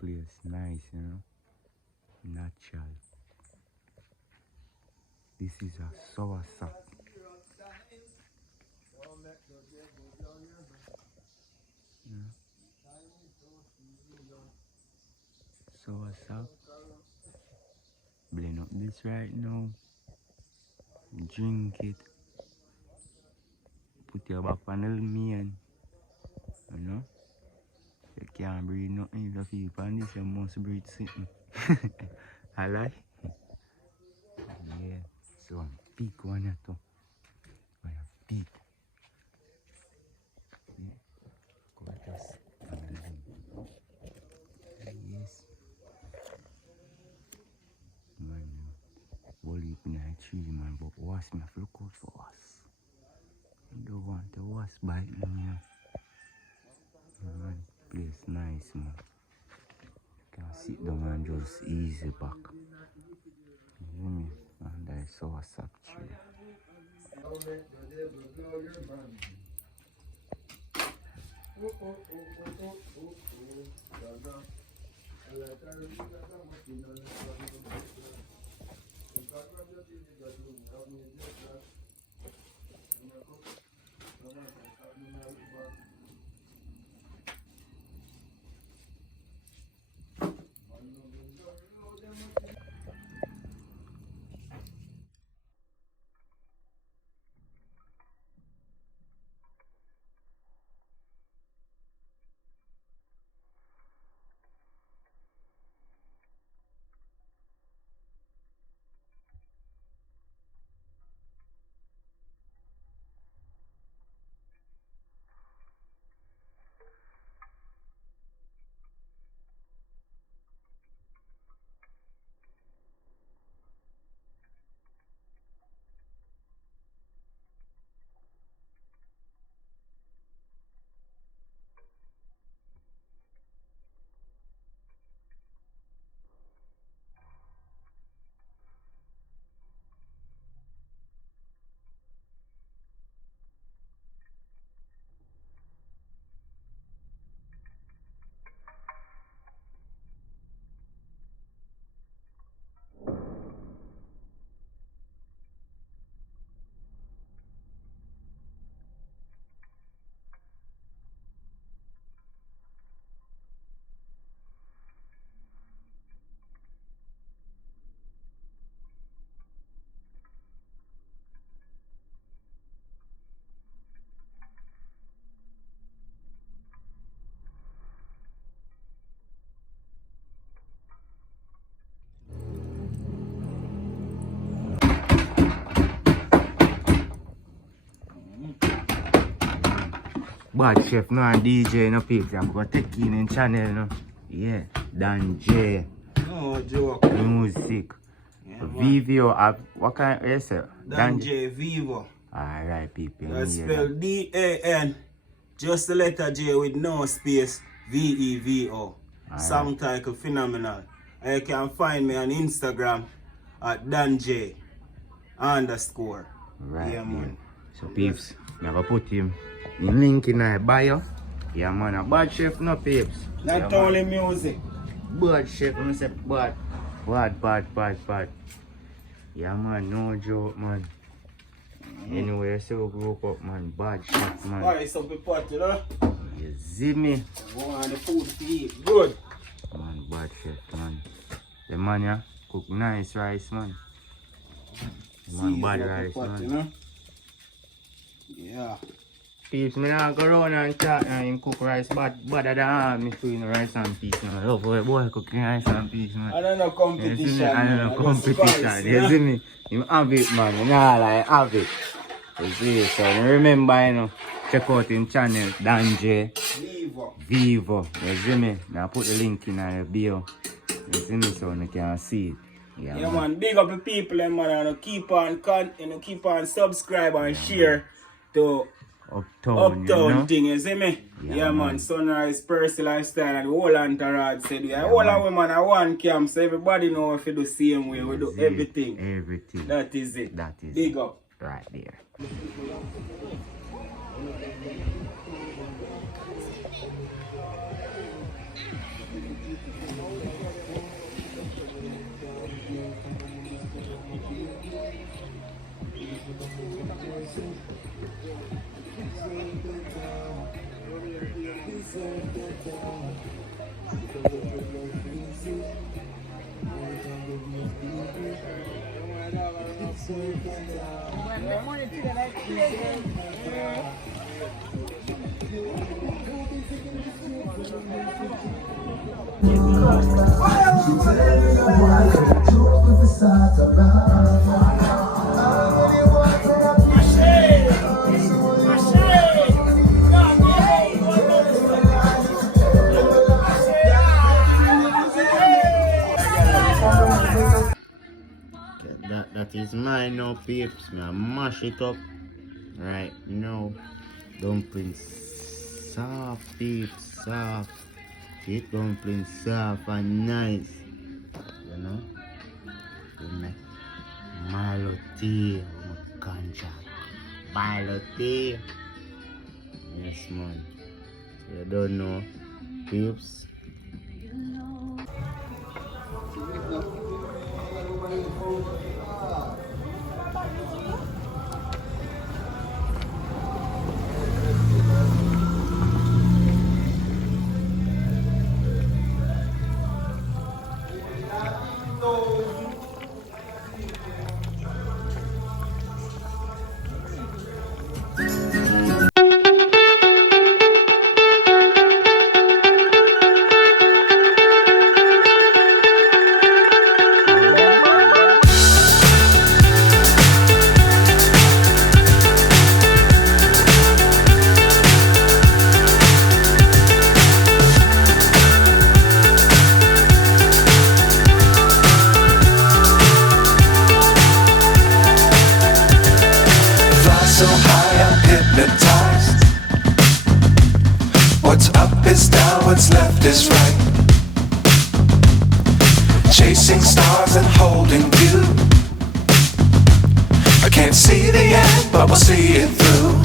place nice, you know. Natural. This is a sour sap. Yeah. Sour sap. Blend up this right now. Drink it. Put your back on the main. You know? You can't breathe nothing. If you feel pan this, you must breathe something. I like. Yeah. So I'm pick one or two. I have pick. Yeah. Go just. Yes. Man, bully up in the tree, man, but wasp, me have to look out for wasp. I don't want the wasp bite me, man. Man, place nice, man. Can sit down and just easy back. You hear me? And I saw a sack tree. Bad chef, no, and DJ, no pics. I'm going to take in channel, no. Yeah, Dan J. No joke. Music. Yeah, Vivio, what kind of say? Dan J Vivo. Alright, people. That's spelled D-A-N. Just the letter J with no space. V-E-V-O. Song title phenomenal. And you can find me on Instagram at danj_. Right, yeah, man. So, peeps, never put him in link in my bio. Yeah, man. A bad chef, no peeps. Not only music. Bad chef, I say bad. Bad. Yeah, man. No joke, man. Anyway, so broke up, man. Bad chef, man. Why is something pot, you know? You see me? I want the food to eat. Good. Man, bad chef, man. The man, yeah, cook nice rice, man. Man, bad rice, pot, man. You know? Yeah. Peeps, me not go around and chat and him cook rice better than me doing rice and peas, man. I love how boy cooking rice and peas, man. I don't know competition. I don't know competition. Spice, you see me? You have it, man. You know, like, have it. You see, so remember, you know, check out him channel, Dan J Vivo. You see me? Now put the link in the bio. You see me, so you can see it. Yeah, man. Big up the people, man. And keep on subscribe and share to Uptown you know? Thing, you see me? Yeah, man. Sunrise, Percy Lifestyle, and the whole entourage said, yeah, all of women are one camp, so everybody know if you do the same way. We do everything. Everything. That is it. That is Big up. Right there. That is mine now, peeps. Me I mash it up right now. Dumplings soft, peeps, soft. Keep dumplings soft and nice. You know? We make Milo tea. Ganja. Milo tea. Yes, man. You don't know, peeps. So high I'm hypnotized. What's up is down, what's left is right. Chasing stars and holding you. I can't see the end, but we'll see it through.